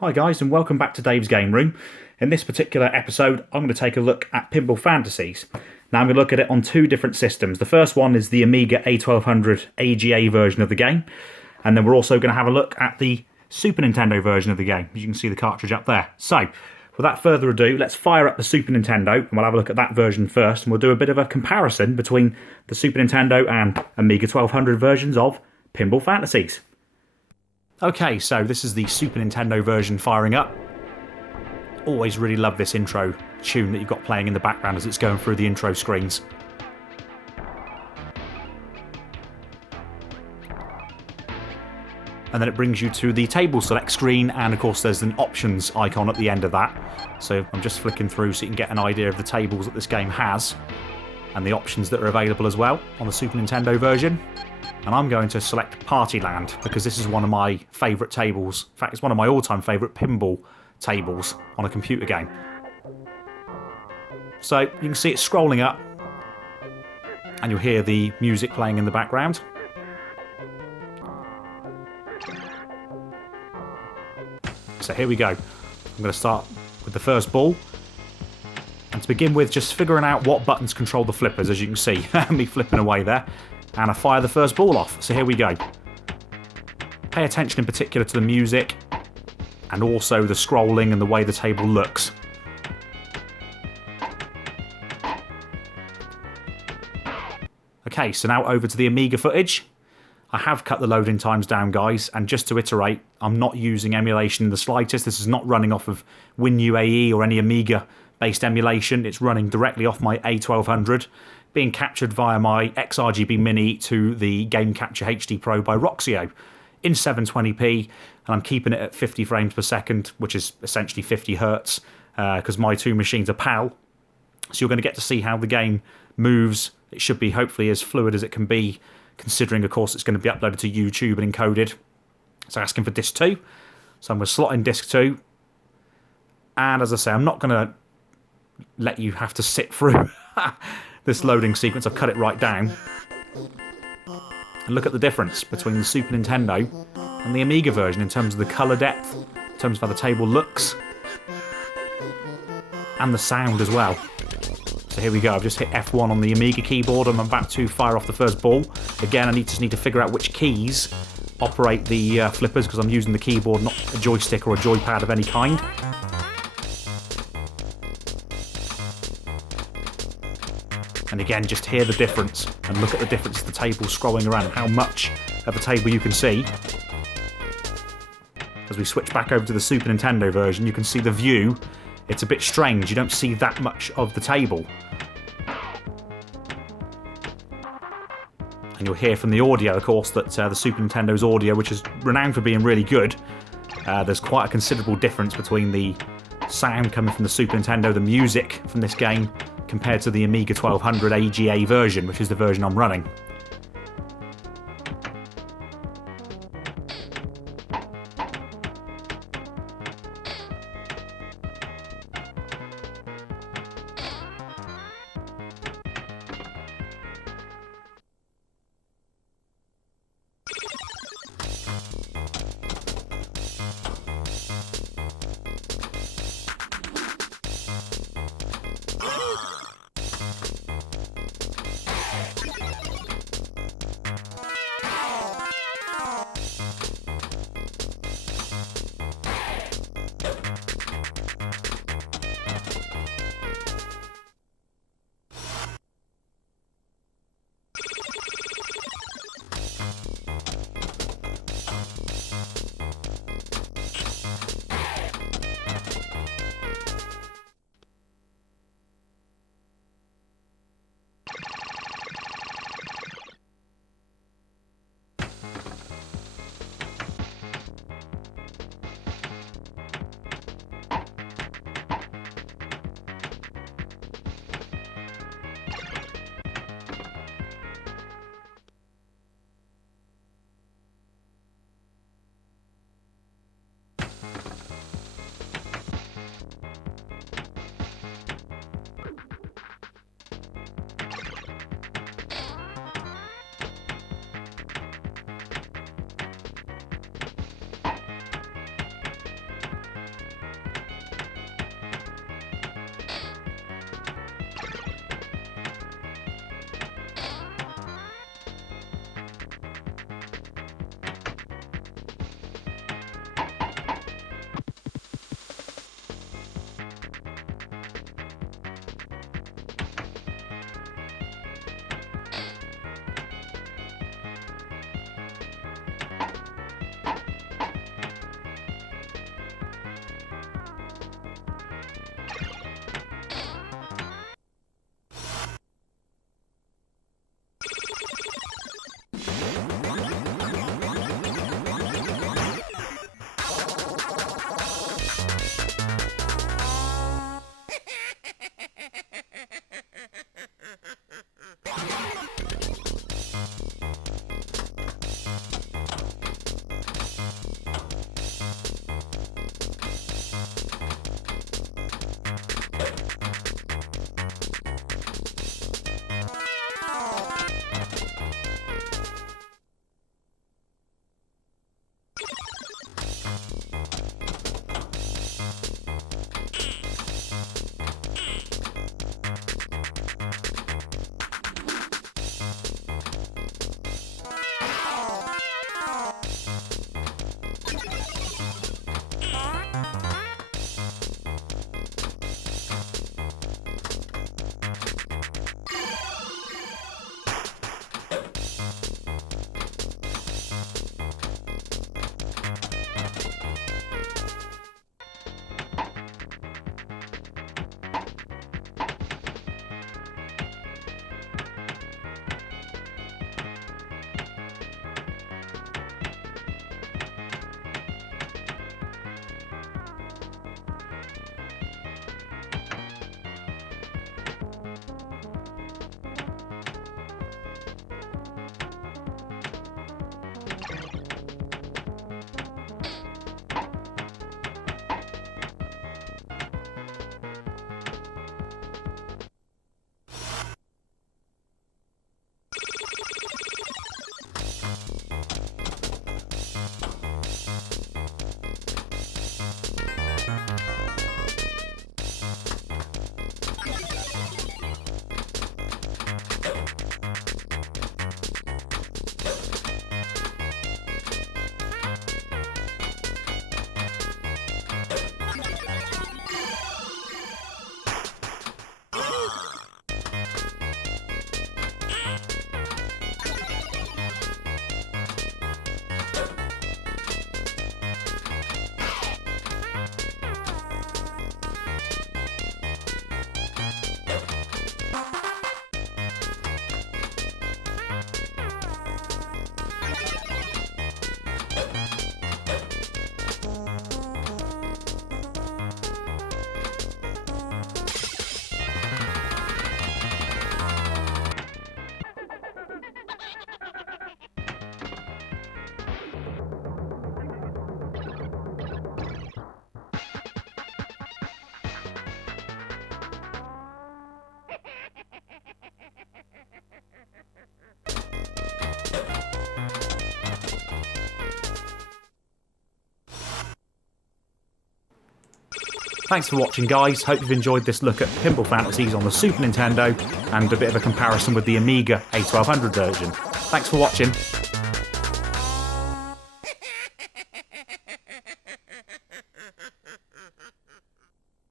Hi guys, and welcome back to Dave's Game Room. In this particular episode, I'm going to take a look at Pinball Fantasies. Now I'm going to look at it on two different systems. The first one is the Amiga A1200 AGA version of the game, and then we're also going to have a look at the Super Nintendo version of the game. As you can see the cartridge up there. So, without further ado, let's fire up the Super Nintendo, and we'll have a look at that version first, and we'll do a bit of a comparison between the Super Nintendo and Amiga 1200 versions of Pinball Fantasies. Okay, so this is the Super Nintendo version firing up. Always really love this intro tune that you've got playing in the background as it's going through the intro screens. And then it brings you to the table select screen, and of course there's an options icon at the end of that. So I'm just flicking through so you can get an idea of the tables that this game has and the options that are available as well on the Super Nintendo version. And I'm going to select Party Land because this is one of my favourite tables. In fact, it's one of my all-time favourite pinball tables on a computer game. So you can see it scrolling up, and you'll hear the music playing in the background. So here we go. I'm going to start with the first ball. And to begin with, just figuring out what buttons control the flippers, as you can see. Me flipping away there. And I fire the first ball off. So here we go. Pay attention in particular to the music and also the scrolling and the way the table looks. Okay, so now over to the Amiga footage. I have cut the loading times down, guys, and just to iterate, I'm not using emulation in the slightest. This is not running off of WinUAE or any Amiga-based emulation. It's running directly off my A1200, being captured via my XRGB Mini to the Game Capture HD Pro by Roxio in 720p, and I'm keeping it at 50 frames per second, which is essentially 50 Hertz, because my two machines are PAL. So you're going to get to see how the game moves. It should be hopefully as fluid as it can be, considering, of course, it's going to be uploaded to YouTube and encoded. So asking for disc 2. So I'm going to slot in disc 2. And as I say, I'm not going to let you have to sit through this loading sequence. I've cut it right down. And look at the difference between the Super Nintendo and the Amiga version in terms of the colour depth, in terms of how the table looks, and the sound as well. So here we go, I've just hit F1 on the Amiga keyboard and I'm about to fire off the first ball. Again, I just need to figure out which keys operate the flippers because I'm using the keyboard, not a joystick or a joypad of any kind. And again, just hear the difference and look at the difference of the table scrolling around and how much of the table you can see. As we switch back over to the Super Nintendo version, you can see the view. It's a bit strange, you don't see that much of the table. And you'll hear from the audio, of course, that the Super Nintendo's audio, which is renowned for being really good, there's quite a considerable difference between the sound coming from the Super Nintendo, the music from this game, compared to the Amiga 1200 AGA version, which is the version I'm running. Thanks for watching, guys. Hope you've enjoyed this look at Pinball Fantasies on the Super Nintendo and a bit of a comparison with the Amiga A1200 version. Thanks for watching.